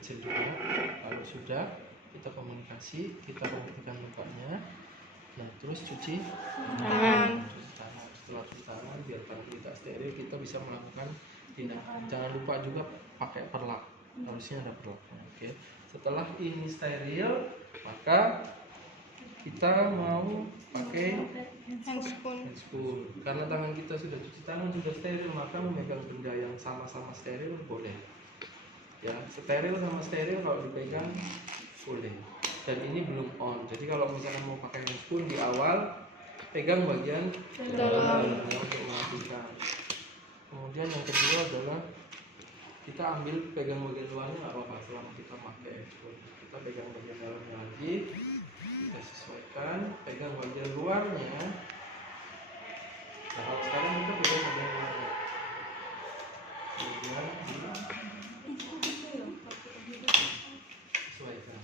kecil dulu. Kalau sudah, kita komunikasi, kita perhatikan lukanya. Nah, terus cuci tangan. Setelah cuci tangan, biar tangan kita steril, kita bisa melakukan tindakan. Jangan lupa juga pakai perlak. Harusnya ada perlaknya. Oke. Setelah ini steril, maka kita mau pakai handspoon. Karena tangan kita sudah cuci tangan, sudah steril, maka memegang benda yang sama-sama steril boleh. Ya, steril sama steril kalau dipegang boleh. Dan ini belum on. Jadi kalau misalkan mau pakai handspoon di awal, pegang bagian dalam untuk menghasilkan. Kemudian yang kedua adalah kita ambil pegang bagian luarnya nggak apa-apa selama kita pakai handspoon. Kita pegang bagian dalamnya lagi, kita sesuaikan, pegang bagian luarnya. Nah, kalau sekarang kita pegang bagian luarnya, kemudian sesuaikan.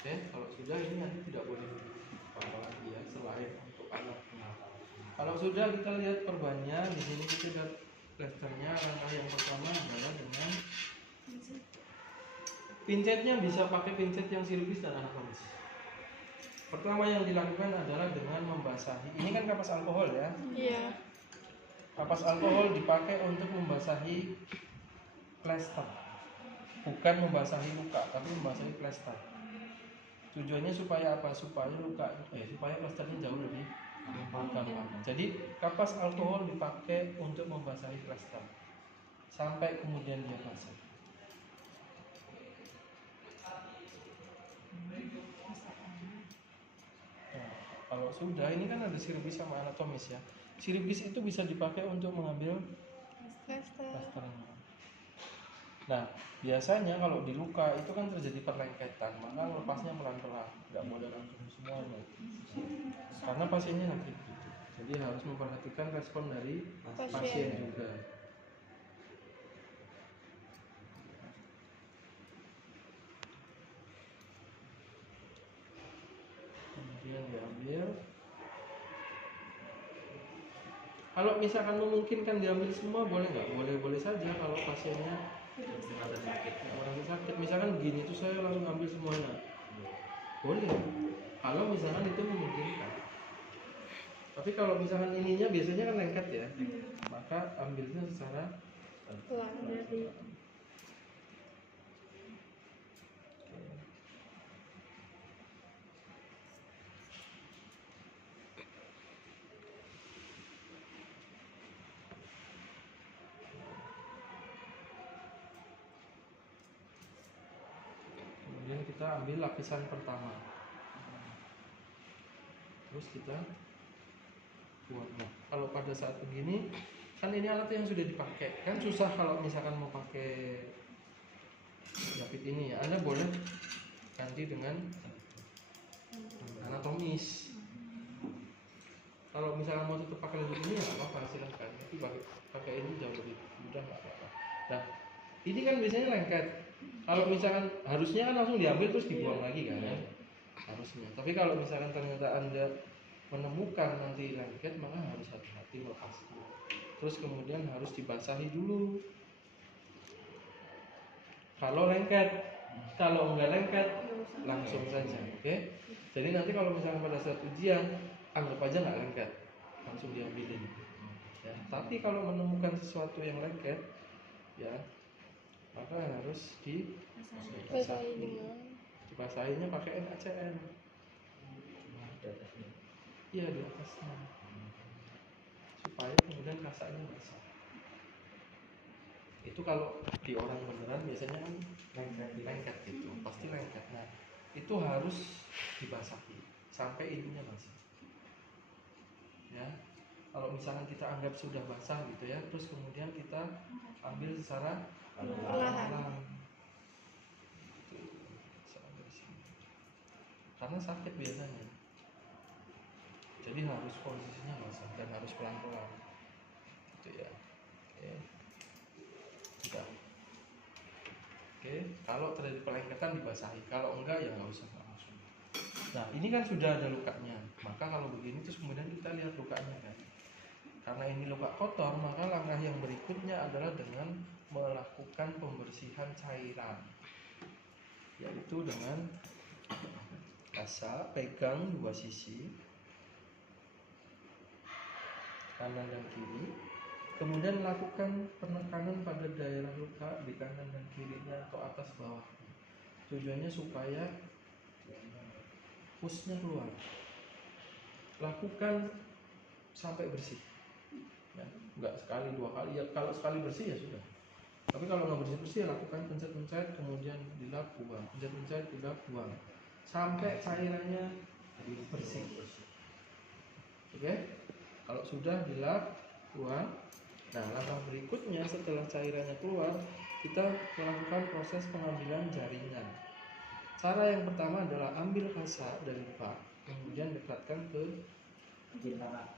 Oke, kalau sudah ini nanti tidak boleh apa lagi ya selain untuk anaknya. Kalau sudah kita lihat perbannya di sini kita lihat plasternya. Langkah yang pertama adalah dengan pincetnya, bisa pakai pincet yang silvis dan anatomis. Pertama yang dilakukan adalah dengan membasahi. Ini kan kapas alkohol ya? Iya. Kapas alkohol dipakai untuk membasahi plester, bukan membasahi luka, tapi membasahi plester. Tujuannya supaya apa? Supaya supaya plasternya jauh lebih gampang. Jadi kapas alkohol dipakai untuk membasahi plester sampai kemudian dia basah. Nah, kalau sudah, ini kan ada silvis sama anatomis ya. Silvis itu bisa dipakai untuk mengambil plasternya. Nah, biasanya kalau di luka itu kan terjadi perlengketan, maka lepasnya pelan-pelan, nggak boleh langsung semuanya. Karena pasiennya nanti begitu. Jadi harus memperhatikan respon dari pasien juga. Kemudian diambil. Kalau misalkan memungkinkan diambil semua, boleh nggak? Boleh saja kalau pasiennya ada sakit. Misalkan begini tuh saya langsung ambil semuanya. Boleh. Kalau misalkan itu memungkinkan. Tapi kalau misalkan ininya biasanya kan lengket ya, maka ambilnya secara pelan. Kemudian kita ambil lapisan pertama, terus kita buat. Nah, kalau pada saat begini kan ini alat yang sudah dipakai, kan susah kalau misalkan mau pakai jepit ini ya. Anda boleh ganti dengan anatomis. Kalau misalkan mau tetap pakai lembut ini ya nggak apa-apa, silahkan. Tapi pakai ini jauh lebih mudah, nggak apa-apa. Nah, ini kan biasanya lengket. Kalau misalkan harusnya kan langsung diambil terus dibuang lagi kan ya, harusnya. Tapi kalau misalkan ternyata Anda menemukan nanti lengket, maka harus hati-hati lepasnya. Terus kemudian harus dibasahi dulu. Kalau lengket, kalau enggak lengket langsung saja, oke? Jadi nanti kalau misalkan pada saat ujian anggap aja nggak lengket, langsung diambilin. Ya, tapi kalau menemukan sesuatu yang lengket, ya maka harus dibasahi. Dibasahinya pakai NaCN. Iya, di atasnya, supaya kemudian kasanya basah. Itu kalau di orang beneran biasanya kan lengket gitu, pasti lengket. Nah, itu harus dibasahi sampai intinya basah. Ya, kalau misalkan kita anggap sudah basah gitu ya, terus kemudian kita ambil secara perlahan. Karena sakit biasanya. Jadi harus posisinya basah dan harus pelan-pelan. Gitu ya. Oke. Sudah. Oke, kalau terjadi pelengketan dibasahi. Kalau enggak ya nggak usah langsung. Nah, ini kan sudah ada lukanya. Maka kalau begini terus kemudian kita lihat lukanya kan. Karena ini luka kotor, maka langkah yang berikutnya adalah dengan melakukan melakukan pembersihan cairan, yaitu dengan kasa pegang dua sisi kanan dan kiri, kemudian lakukan penekanan pada daerah luka di kanan dan kirinya atau atas bawah. Tujuannya supaya pusnya keluar. Lakukan sampai bersih. Ya, enggak sekali dua kali. Ya kalau sekali bersih ya sudah. Tapi kalau nggak bersih-bersih ya lakukan pencet-pencet, kemudian dilap buang, pencet-pencet dilap buang, sampai cairannya bersih. Oke? Kalau sudah dilap buang, nah langkah berikutnya setelah cairannya keluar, kita melakukan proses pengambilan jaringan. Cara yang pertama adalah ambil kasa dari luka, kemudian dekatkan ke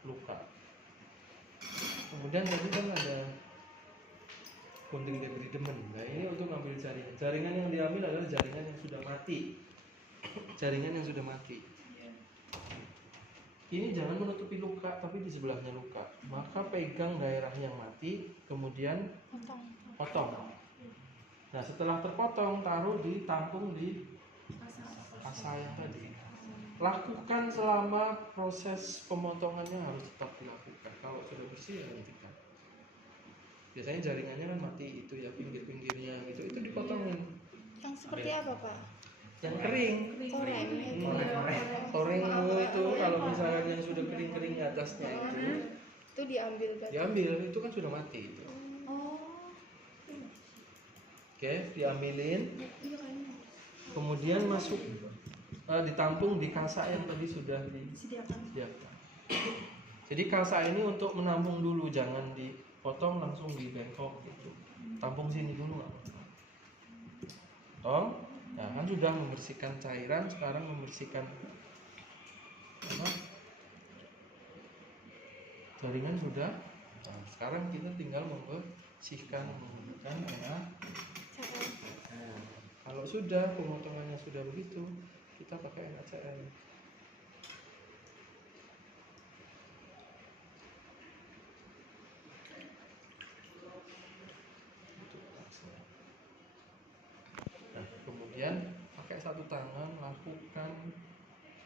luka. Kemudian tadi kan ada gunting debridement. Nah ini untuk ngambil jaringan. Jaringan yang diambil adalah jaringan yang sudah mati. Jaringan yang sudah mati. Ini jangan menutupi luka, tapi di sebelahnya luka. Maka pegang daerah yang mati, kemudian potong. Nah setelah terpotong, taruh di tampung di kasa yang tadi. Lakukan selama proses pemotongannya harus tetap dilakukan. Kalau sudah bersih ya hentikan. Biasanya jaringannya kan mati itu ya, pinggir-pinggirnya gitu, itu dipotongin. Yang seperti apa, Pak? Yang kering. Koreng itu kalau misalnya yang sudah kering-kering atasnya itu diambil berarti. diambil, itu kan sudah mati itu. Oke, diambilin. Kemudian masuk ditampung di kasa yang tadi sudah disediakan. Jadi kasa ini untuk menampung dulu, jangan dipotong langsung di bengkok gitu. Tampung sini dulu nggak apa-apa. Potong. Nah kan sudah membersihkan cairan, sekarang membersihkan apa? Jaringan sudah. Nah, sekarang kita tinggal membersihkan menggunakan air. Nah, kalau sudah pemotongannya sudah begitu, kita pakai NaCl. Nah, kemudian pakai satu tangan lakukan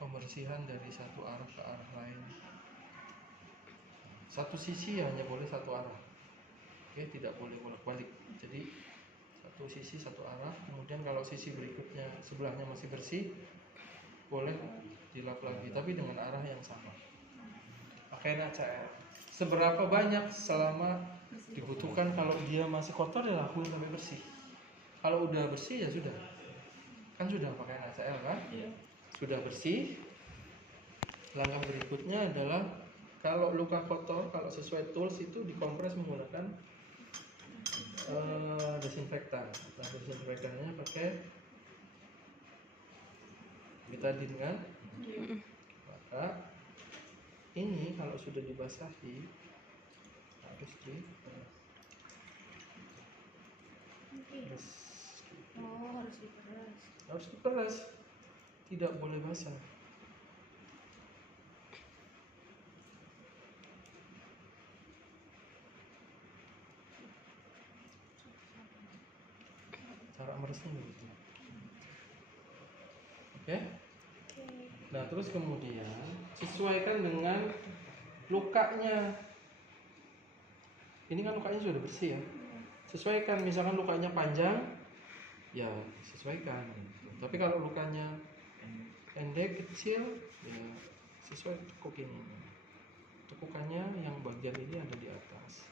pembersihan dari satu arah ke arah lain. Satu sisi hanya boleh satu arah. Oke, tidak boleh bolak-balik. Jadi satu sisi satu arah. Kemudian kalau sisi berikutnya sebelahnya masih bersih, boleh dilap lagi, tapi dengan arah yang sama. Pakai NaCl. Seberapa banyak selama dibutuhkan. Kalau dia masih kotor ya lakuin sampai bersih. Kalau udah bersih ya sudah. Kan sudah pakai NaCl kan? Sudah bersih. Langkah berikutnya adalah kalau luka kotor, kalau sesuai tools itu dikompres menggunakan desinfektan. Nah, desinfektannya pakai betadine kan? Maka ini kalau sudah dibasahi harus harus diperas, tidak boleh basah. Cara meresnya begitu. Oke? Nah terus kemudian sesuaikan dengan lukanya. Ini kan lukanya sudah bersih ya. Sesuaikan, misalkan lukanya panjang, ya sesuaikan. Tapi kalau lukanya pendek kecil, ya sesuai tekuk ini. Tekukannya yang bagian ini ada di atas.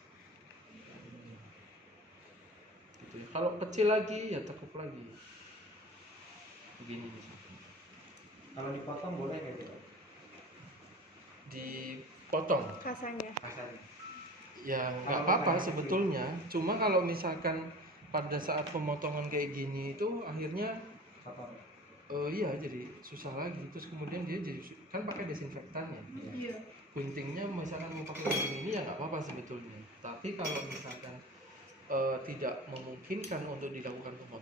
Gitu ya. Kalau kecil lagi, ya tekuk lagi. Begini misalkan. Kalau dipotong boleh kayak gitu? Dipotong Kasanya. ya nggak apa-apa sebetulnya, cuma kalau misalkan pada saat pemotongan kayak gini itu akhirnya iya jadi susah lagi, terus kemudian dia jadi kan pakai desinfektan ya. Iya. Guntingnya misalkan mau pakai gunting ini ya nggak apa-apa sebetulnya, tapi kalau misalkan tidak memungkinkan untuk dilakukan pemotongan